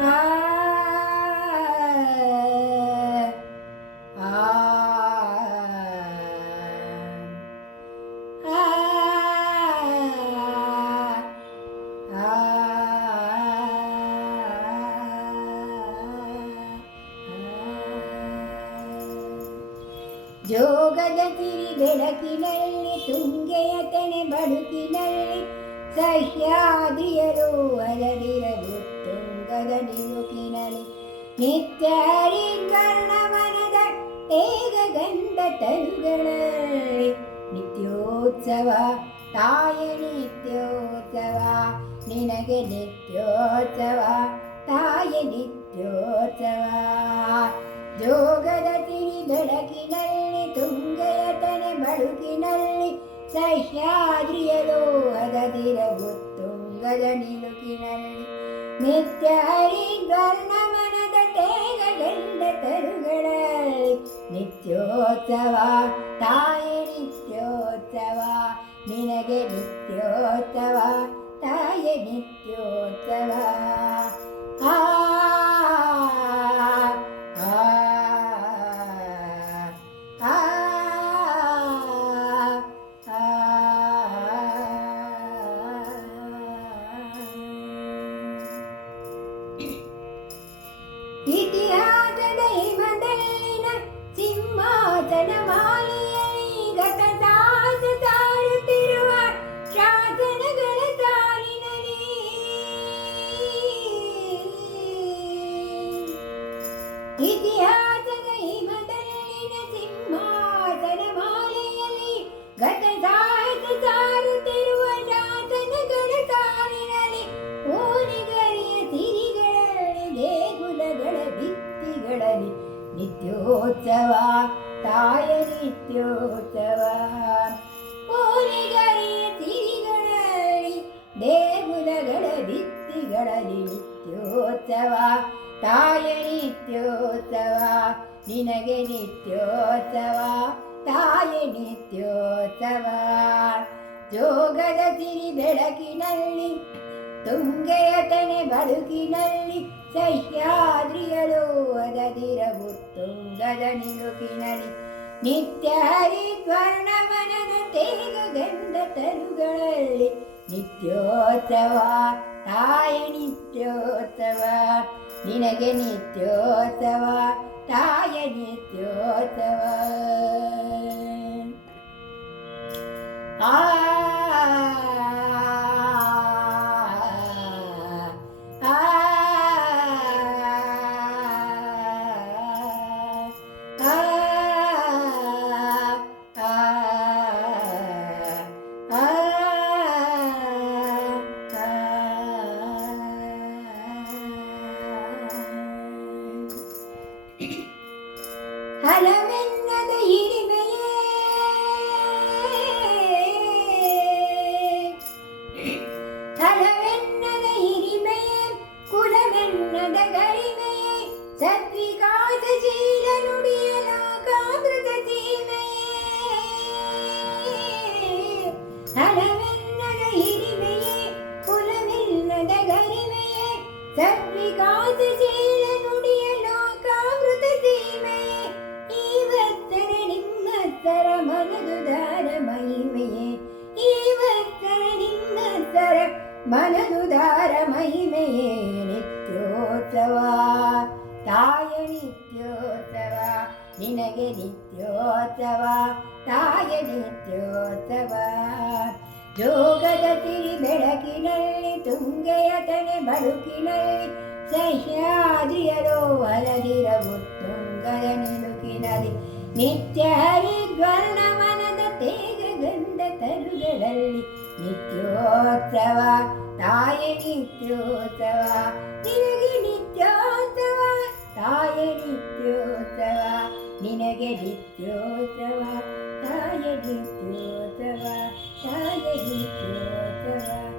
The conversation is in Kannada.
ಆ ಆ ಜೋಗದ ಸಿರಿ ಬೆಳಕಿನಲ್ಲಿ ತುಂಗೆಯ ತೆನೆ ಬಡುಕಿನಲ್ಲಿ ಸಹ್ಯಾದ್ರಿಯರು ಅಲರಿರಲು ತುಂಗದ ನಿಲುಕಿನಲ್ಲಿ ನಿತ್ಯ ಹರಿಕರ್ಣವನದ ತೇಗ ಗಂಧ ತರುಗಳಲ್ಲಿ ನಿತ್ಯೋತ್ಸವ ತಾಯ ನಿತ್ಯೋತ್ಸವ ನಿನಗೆ ನಿತ್ಯೋತ್ಸವ ತಾಯ ನಿತ್ಯೋತ್ಸವ ಜೋಗದ ಸಿರಿ ಬೆಳಕಿನಲ್ಲಿ ತುಂಗೆಯ ತನೆ ಬಳುಕಿನಲ್ಲಿ ಸಹ್ಯಾದ್ರಿಯಲು ಹದದಿರವು ತುಂಗದ ನಿಲುಕಿನಲ್ಲಿ ನಿತ್ಯ ಹರಿದ್ವರ್ಣವನದ ತೇಗ ಗಂಧ ತರುಗಳಲ್ಲಿ ನಿತ್ಯೋತ್ಸವ ತಾಯ ನಿತ್ಯೋತ್ಸವ ನಿನಗೆ ನಿತ್ಯೋತ್ಸವ ತಾಯ ನಿತ್ಯೋತ್ಸವ ಆ ಇತಿಹಾಸದ ಹಿಮದಲ್ಲಿನ ಸಿಂಹಾಸನ ಮಾಲೆಯಲ್ಲಿ ಗತದಾಸ ಸಾರುತ್ತಿರುವ ಶಾಸನಗಳ ಸಾಲಿನಲ್ಲಿ ಇತಿಹಾಸದ ಹಿಮದಲ್ಲಿನ ಸಿಂಹಾಸನ ಮಾಲೆಯಲ್ಲಿ ಗತದಾಸ ಸಾರುತ್ತಿರುವ ಶಾಸನಗಳ ಸಾಲಿನಲ್ಲಿ ಓನಿಗರಿಯ ಸಿರಿಗಳಲ್ಲಿ ದೇಗುಲಗಳ ಭಿತ್ತಿಗಳಲ್ಲಿ ನಿತ್ಯೋತ್ಸವ ತಾಯ ನಿತ್ಯೋತ್ಸವ ಓನಿಗರಿಯ ಸಿರಿಗಳಲ್ಲಿ ದೇಗುಲಗಳ ಭಿತ್ತಿಗಳಲ್ಲಿ ನಿತ್ಯೋತ್ಸವ ತಾಯ ನಿತ್ಯೋತ್ಸವ ನಿನಗೆ ನಿತ್ಯೋತ್ಸವ ತಾಯ ನಿತ್ಯೋತ್ಸವ ಜೋಗದ ಸಿರಿ ಬೆಳಕಿನಲ್ಲಿ ತುಂಗೆಯ ತೆನೆ ಬಳುಕಿನಲ್ಲಿ ಸಹ್ಯಾದ್ರಿಯಲು ಅದದಿರವು ತುಂಗದ ನಿಲುಕಿನಲ್ಲಿ ನಿತ್ಯ ಹರಿದ್ವರ್ಣವನದ ತೇಗ ಗಂಧ ತರುಗಳಲ್ಲಿ ನಿತ್ಯೋತ್ಸವ ತಾಯ ನಿತ್ಯೋತ್ಸವ ನಿನಗೆ ನಿತ್ಯೋತ್ಸವ ತಾಯ ನಿತ್ಯೋತ್ಸವ ಆ ಹಲವೆನ್ನದ ಹಿರಿಮೆಯೇ ಹಲವೆನ್ನದ ಹಿರಿಮೆಯೇ ಕುಲವೆನ್ನದ ಗರಿಮೆಯೇ ಸದ್ವಿಕಾಸಶೀಲ ನುಡಿಯ ಲೋಕಾಮೃತ ಸೀಮೆಯೇ ಹಲವೆನ್ನದ ಹಿರಿಮೆಯೇ ಕುಲವೆನ್ನದ ಗರಿಮೆಯೇ ಸದ್ವಿಕಾಸಶೀಲ ನುಡಿಯ ಲೋಕಾಮೃತ ಸೀಮೆಯೇ ಇವತ್ತರ ನಿನ್ನತ್ತರ ಮನದುದಾರ ಮಹಿಮೆಯೇ ಇವತ್ತರ ನಿನ್ನತ್ತರ ಮನದುದಾರ ಮಹಿಮೆಯೇ ನಿತ್ಯೋತ್ಸವ ತಾಯ ನಿತ್ಯೋತ್ಸವ ನಿನಗೆ ನಿತ್ಯೋತ್ಸವ ತಾಯ ನಿತ್ಯೋತ್ಸವ ಜೋಗದ ಸಿರಿ ಬೆಳಕಿನಲ್ಲಿ ತುಂಗೆಯ ತನೆ ಬಳುಕಿನಲ್ಲಿ ಸಹ್ಯಾದ್ರಿಯರು ಅಲದಿರವು ತುಂಗದ ನಿಲುಕಿನಲ್ಲಿ ನಿತ್ಯ ಹರಿದ್ವರ್ಣವನದ ತೇಗ ಗಂಧ ತರುಗಳಲ್ಲಿ ನಿತ್ಯೋತ್ಸವ ತಾಯ ನಿತ್ಯೋತ್ಸವ ನಿನಗೆ ನಿತ್ಯೋತ್ಸವ ತಾಯ ನಿತ್ಯೋತ್ಸವ ನಿನಗೆ ನಿತ್ಯೋತ್ಸವ ತಾಯ ನಿತ್ಯೋತ್ಸವ ತಾಯ ನಿತ್ಯೋತ್ಸವ